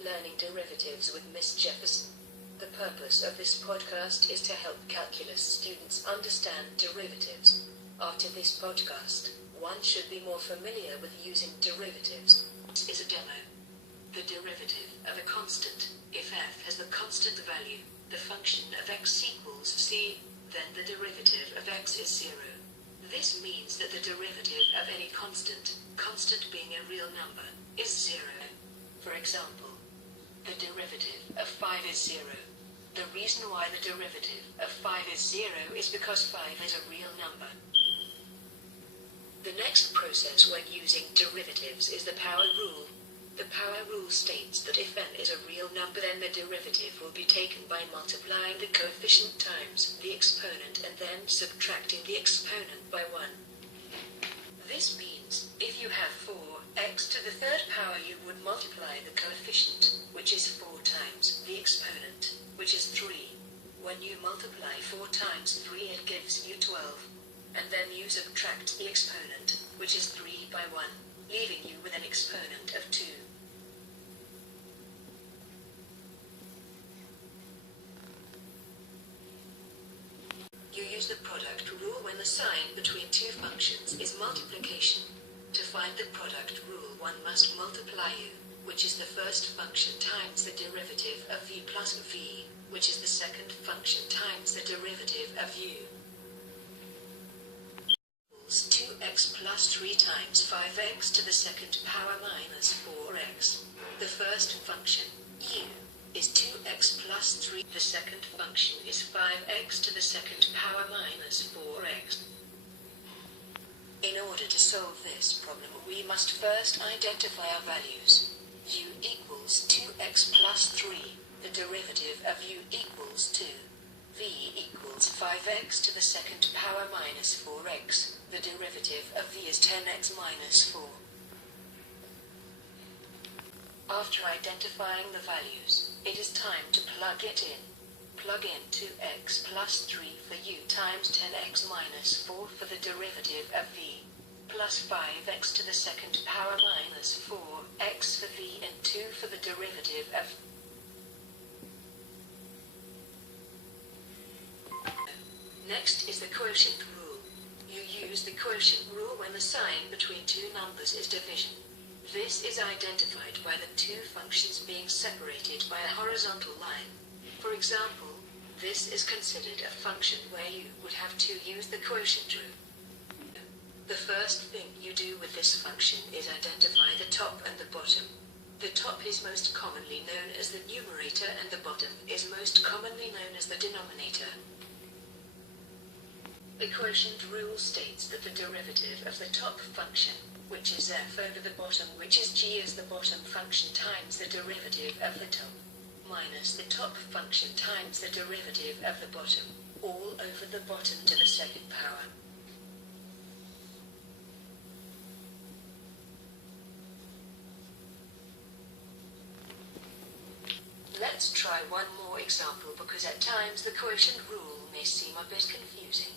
Learning Derivatives with Miss Jefferson. The purpose of this podcast is to help calculus students understand derivatives. After this podcast, one should be more familiar with using derivatives. This is a demo. The derivative of a constant, if f has the constant value, the function of x equals c, then the derivative of x is 0. This means that the derivative of any constant being a real number, is 0. For example, the derivative of 5 is 0. The reason why the derivative of 5 is 0 is because 5 is a real number. The next process when using derivatives is the power rule. The power rule states that if n is a real number, then the derivative will be taken by multiplying the coefficient times the exponent and then subtracting the exponent by 1. This means, if you have 4x to the third power, you would multiply the coefficient, which is 4 times the exponent, which is 3. When you multiply 4 times 3, it gives you 12. And then you subtract the exponent, which is 3 by 1, leaving you with an exponent of 2. You use the product rule when the sign between two functions is multiplication. To find the product rule, one must multiply u, which is the first function, times the derivative of v plus v, which is the second function, times the derivative of u. 2x plus 3 times 5x to the second power minus 4x. The first function, u, is 2x plus 3. The second function is 5x to the second power minus 4x. In order to solve this problem, we must first identify our values. U equals 2x plus 3. The derivative of u equals 2. V equals 5x to the second power minus 4x. The derivative of v is 10x minus 4. After identifying the values, it is time to plug it in. Plug in 2x plus 3 for u times 10x minus 4 for the derivative of v, plus 5x to the second power minus 4x for v, and 2 for the derivative of Next is the quotient rule. You use the quotient rule when the sign between two numbers is division. This is identified by the two functions being separated by a horizontal line. For example, this is considered a function where you would have to use the quotient rule. The first thing you do with this function is identify the top and the bottom. The top is most commonly known as the numerator and the bottom is most commonly known as the denominator. The quotient rule states that the derivative of the top function, which is f over the bottom, which is g, is the bottom function times the derivative of the top, minus the top function times the derivative of the bottom, all over the bottom to the second power. Let's try one more example because at times the quotient rule may seem a bit confusing.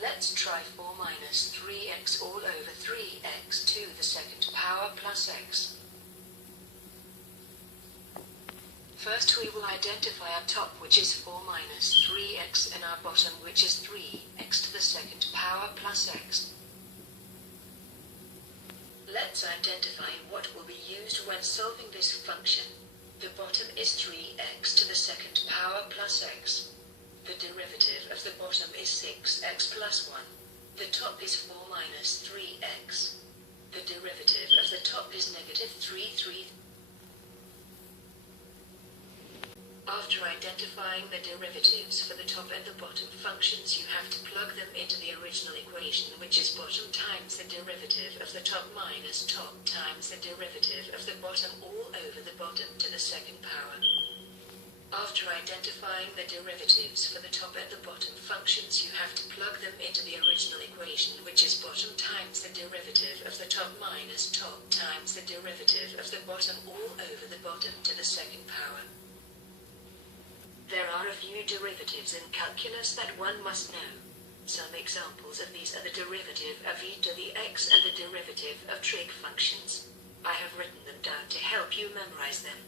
Let's try 4 minus 3x all over 3x to the second power plus x. First we will identify our top, which is 4 minus 3x, and our bottom, which is 3x to the second power plus x. Let's identify what will be used when solving this function. The bottom is 3x to the second power plus x. The derivative of the bottom is 6x plus 1. The top is 4 minus 3x. The derivative of the top is negative 3. After identifying the derivatives for the top and the bottom functions, you have to plug them into the original equation, which is bottom times the derivative of the top minus top times the derivative of the bottom all over the bottom to the second power. After identifying the derivatives for the top and the bottom functions, you have to plug them into the original equation, which is bottom times the derivative of the top minus top times the derivative of the bottom all over the bottom to the second power. There are a few derivatives in calculus that one must know. Some examples of these are the derivative of e to the x and the derivative of trig functions. I have written them down to help you memorize them.